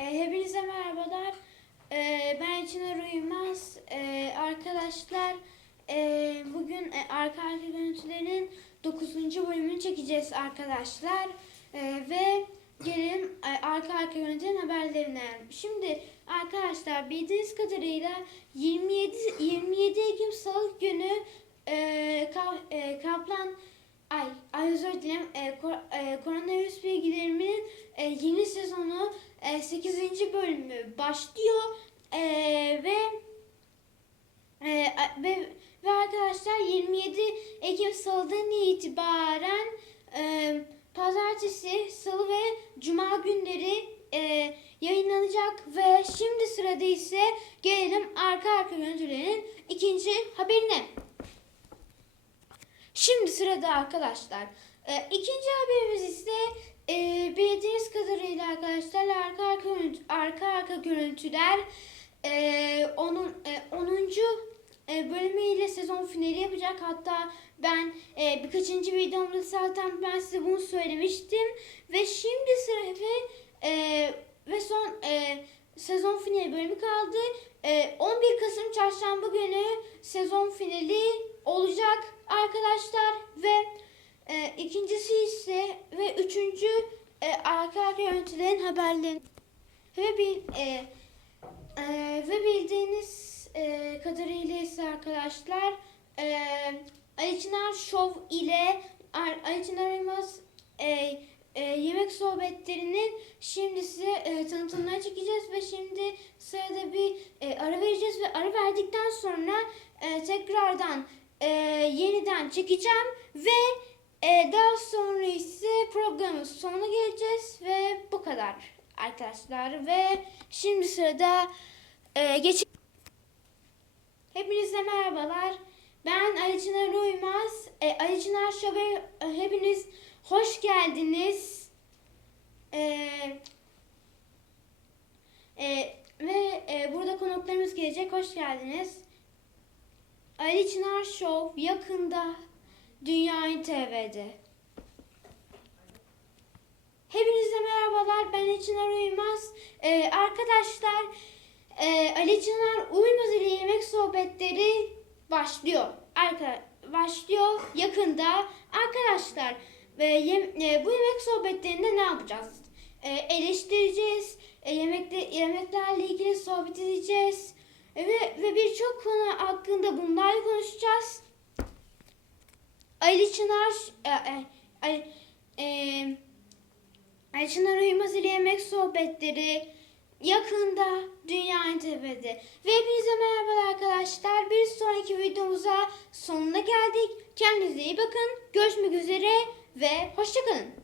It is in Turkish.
E, hepinize merhabalar. E, ben Çınar Uyumaz. E, arkadaşlar e, bugün e, arka arka görüntülerin 9. bölümünü çekeceğiz arkadaşlar. E, ve gelin e, arka arka görüntülerin haberlerine. Şimdi arkadaşlar bildiğiniz kadarıyla 27 27 Ekim Salı günü e, Ka- e, Kaplan Ay, ay özür dilerim. E, ko- e, koronavirüs bilgilerimin e, yeni sezonu 8. bölümü başlıyor. E, ve, e, ve arkadaşlar 27 Ekim Salı'dan itibaren e, Pazartesi, Salı ve Cuma günleri e, yayınlanacak ve şimdi sırada ise gelelim arka arka görüntülerin ikinci haberine. Şimdi sırada arkadaşlar. E, ikinci haberimiz ise e, bildiğiniz kadarıyla arkadaşlar arka arka, görüntü- arka, arka görüntüler e, onun e, 10. e, bölümüyle sezon finali yapacak. Hatta ben e, birkaçıncı videomda zaten ben size bunu söylemiştim. Ve şimdi sıra ve, e, ve son e, sezon finali bölümü kaldı. E, 11 Kasım çarşamba günü sezon finali olacak arkadaşlar ikincisi ise ve üçüncü e, arka arka görüntülerin haberleri. Ve bir e, e, ve bildiğiniz e, kadarıyla ise arkadaşlar e, Ali Çınar Show ile Ali Çınar Elmas e, e, yemek sohbetlerinin şimdi size e, tanıtımlarını çekeceğiz ve şimdi sırada bir e, ara vereceğiz ve ara verdikten sonra e, tekrardan e, yeniden çekeceğim ve e, daha sonra ise programın sonuna geleceğiz ve bu kadar arkadaşlar ve şimdi sırada e, geç Hepinize merhabalar. Ben Ali Çınar Uymaz. E, Ali Çınar Show'a e, hepiniz hoş geldiniz. E, e, ve e, burada konuklarımız gelecek. Hoş geldiniz. Ali Çınar Show yakında Dünya TV'de. Hepinize merhabalar. Ben Çınar Uymaz. Ee, arkadaşlar e, Ali Çınar Uymaz ile yemek sohbetleri başlıyor. Arka, başlıyor yakında. Arkadaşlar ve yem- e, bu yemek sohbetlerinde ne yapacağız? E, eleştireceğiz. E, yemekle, yemeklerle ilgili sohbet edeceğiz. E, ve ve birçok konu hakkında bunlarla konuşacağız. Ali Çınar e, e, e, Ali Çınar Uymaz ile yemek sohbetleri yakında Dünya TV'de. Ve hepinize merhaba arkadaşlar. Bir sonraki videomuza sonuna geldik. Kendinize iyi bakın. Görüşmek üzere ve hoşçakalın.